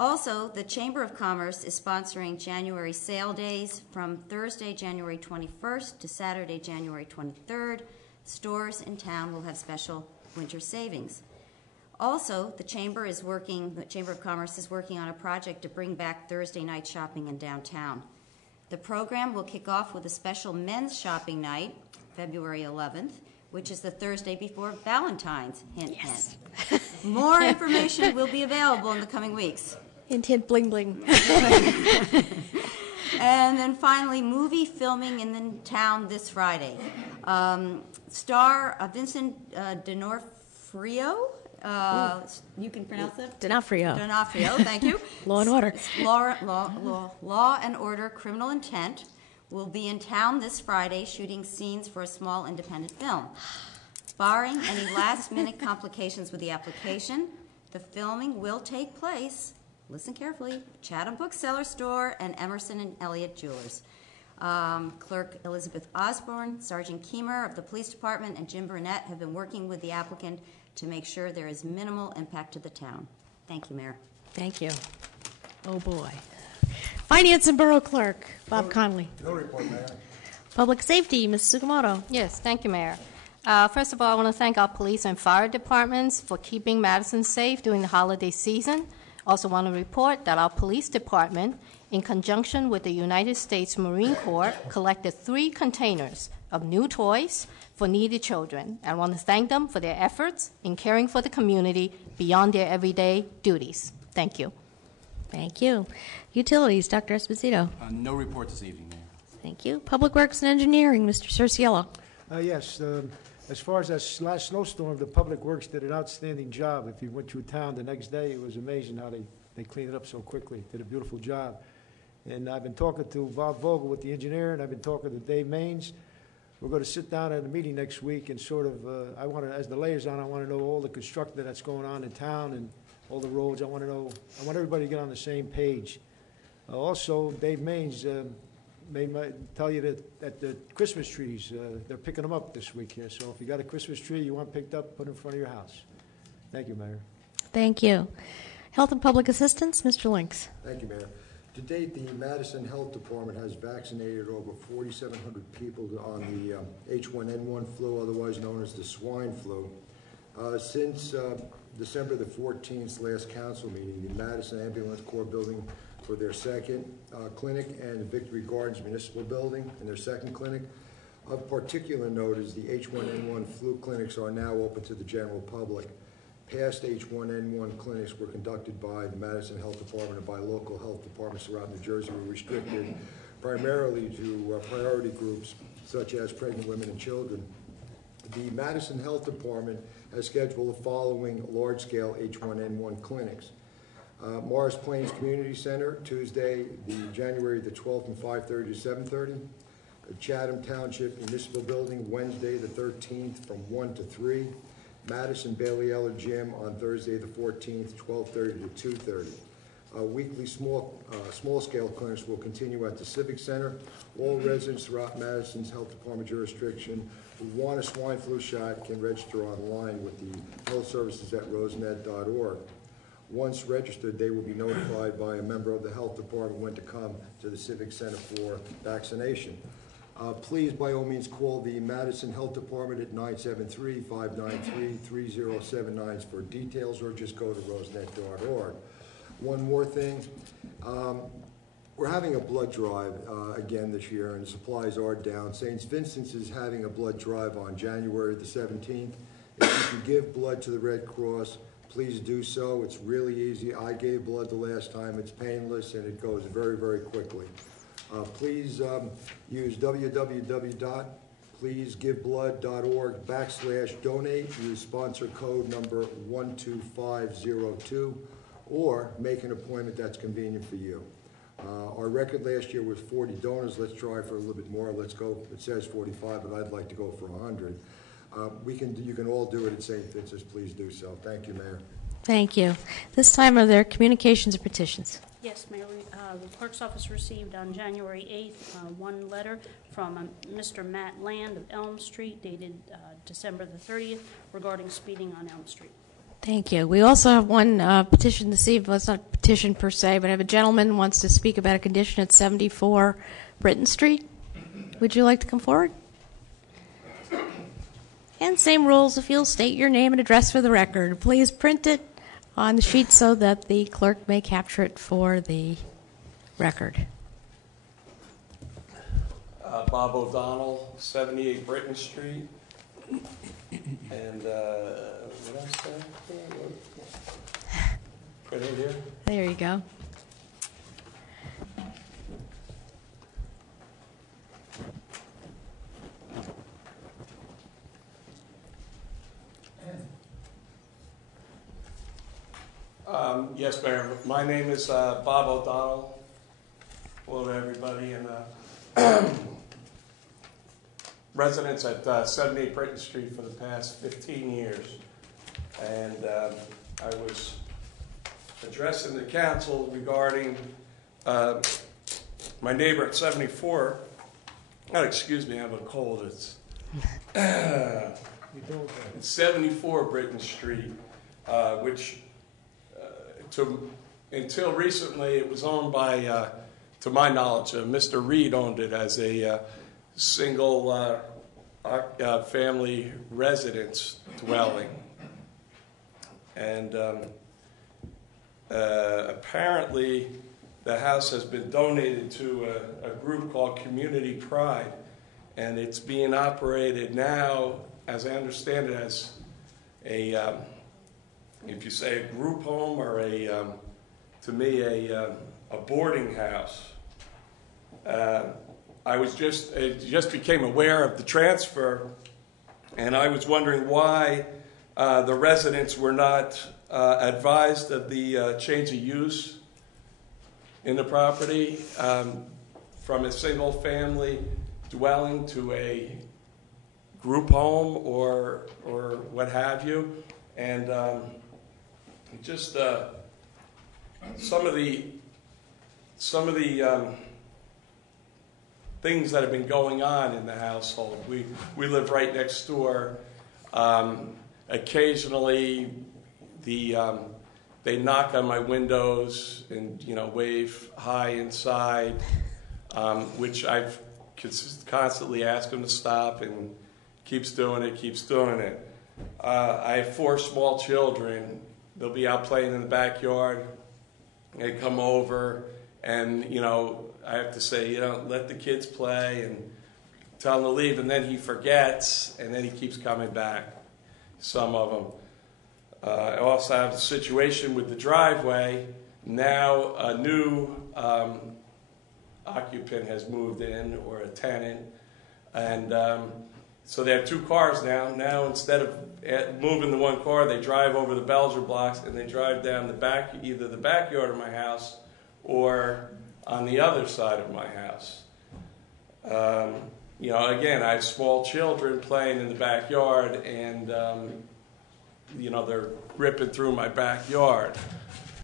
Also, the Chamber of Commerce is sponsoring January sale days from Thursday, January 21st to Saturday, January 23rd. Stores in town will have special winter savings. Also, the Chamber of Commerce is working on a project to bring back Thursday night shopping in downtown. The program will kick off with a special men's shopping night, February 11th, which is the Thursday before Valentine's, hint, Yes. hint. More information will be available in the coming weeks. Hint, hint, bling, bling. And then finally, movie filming in the town this Friday. Star Vincent D'Onofrio, you can pronounce it? D'Onofrio. D'Onofrio, thank you. Law and Order. Law and Order Criminal Intent will be in town this Friday shooting scenes for a small independent film. Barring any last-minute complications with the application, the filming will take place, listen carefully, Chatham Bookseller Store and Emerson and Elliott Jewelers. Clerk Elizabeth Osborne, Sergeant Keemer of the Police Department, and Jim Burnett have been working with the applicant to make sure there is minimal impact to the town. Thank you, Mayor. Thank you. Oh, boy. Finance and Borough Clerk, Bob Conley. No report, Mayor. Public Safety, Ms. Sugimoto. Yes, thank you, Mayor. First of all, I want to thank our police and fire departments for keeping Madison safe during the holiday season. Also want to report that our police department, in conjunction with the United States Marine Corps, collected 3 containers of new toys for needy children. I want to thank them for their efforts in caring for the community beyond their everyday duties. Thank you. Thank you. Utilities, Dr. Esposito. No report this evening, Mayor. Thank you. Public Works and Engineering, Mr. Cerciello. Yes, as far as that last snowstorm, the Public Works did an outstanding job. If you went through town the next day, it was amazing how they cleaned it up so quickly. Did a beautiful job. And I've been talking to Bob Vogel with the engineer, and I've been talking to Dave Maines. We're going to sit down at a meeting next week and sort of, I want to, as the liaison, I want to know all the construction that's going on in town and all the roads. I want everybody to get on the same page. Also, Dave Maines may tell you that the Christmas trees, they're picking them up this week here. So if you got a Christmas tree you want picked up, put it in front of your house. Thank you, Mayor. Thank you. Health and Public Assistance, Mr. Lynx. Thank you, Mayor. To date, the Madison Health Department has vaccinated over 4,700 people on the H1N1 flu, otherwise known as the swine flu. Since December the 14th, last council meeting, the Madison Ambulance Corps building for their second clinic and the Victory Gardens Municipal Building in their second clinic. Of particular note is the H1N1 flu clinics are now open to the general public. Past H1N1 clinics were conducted by the Madison Health Department and by local health departments throughout New Jersey were restricted primarily to priority groups such as pregnant women and children. The Madison Health Department has scheduled the following large-scale H1N1 clinics. Morris Plains Community Center, Tuesday, January the 12th from 5:30 to 7:30. Chatham Township Municipal Building, Wednesday the 13th from 1 to 3. Madison Bailey Eller Gym on Thursday the 14th, 12:30 to 2:30. Weekly small-scale clinics will continue at the Civic Center. All residents throughout Madison's Health Department jurisdiction who want a swine flu shot can register online with the health services at rosenet.org. Once registered, they will be notified by a member of the health department when to come to the Civic Center for vaccination. Please, by all means, call the Madison Health Department at 973-593-3079 for details, or just go to rosenet.org. One more thing. We're having a blood drive again this year, and the supplies are down. St. Vincent's is having a blood drive on January the 17th. If you can give blood to the Red Cross, please do so. It's really easy. I gave blood the last time. It's painless, and it goes very, very quickly. Please use www.pleasegiveblood.org/donate. Use sponsor code number 12502, or make an appointment that's convenient for you. Our record last year was 40 donors. Let's try for a little bit more. Let's go. It says 45, but I'd like to go for 100. You can all do it at St. Vincent's. Please do so. Thank you, Mayor. Thank you. This time, are there communications or petitions? Yes, Mayor. The clerk's office received on January 8th one letter from Mr. Matt Land of Elm Street, dated December the 30th, regarding speeding on Elm Street. Thank you. We also have one petition this evening. Well, it's not a petition per se, but I have a gentleman who wants to speak about a condition at 74 Britton Street. Would you like to come forward? And same rules, if you'll state your name and address for the record. Please print it on the sheet so that the clerk may capture it for the record. Bob O'Donnell, 78 Britton Street. And what else did I put it here? There you go. Yes, Mayor. My name is Bob O'Donnell. Hello to everybody. And residents at 78 Britton Street for the past 15 years. And I was addressing the council regarding my neighbor at 74. Oh, excuse me, I have a cold. It's 74 Britton Street, which until recently it was owned by, to my knowledge, Mr. Reed owned it as a single family residence dwelling. And apparently the house has been donated to a group called Community Pride, and it's being operated now, as I understand it, as a, if you say a group home or to me, a boarding house. I just became aware of the transfer, and I was wondering why the residents were not advised of the change of use in the property from a single family dwelling to a group home or what have you. And just some of the things that have been going on in the household. We live right next door. Occasionally, they knock on my windows and wave hi inside, which I've constantly asked them to stop, and keeps doing it. I have 4 small children. They'll be out playing in the backyard. They come over, and I have to say, let the kids play and tell them to leave, and then he forgets, and then he keeps coming back, some of them. I also have the situation with the driveway. Now a new occupant has moved in, or a tenant, and so they have 2 cars now. Now instead of moving the 1 car, they drive over the Belger blocks, and they drive down either the backyard of my house or on the other side of my house. Again, I have small children playing in the backyard, and they're ripping through my backyard.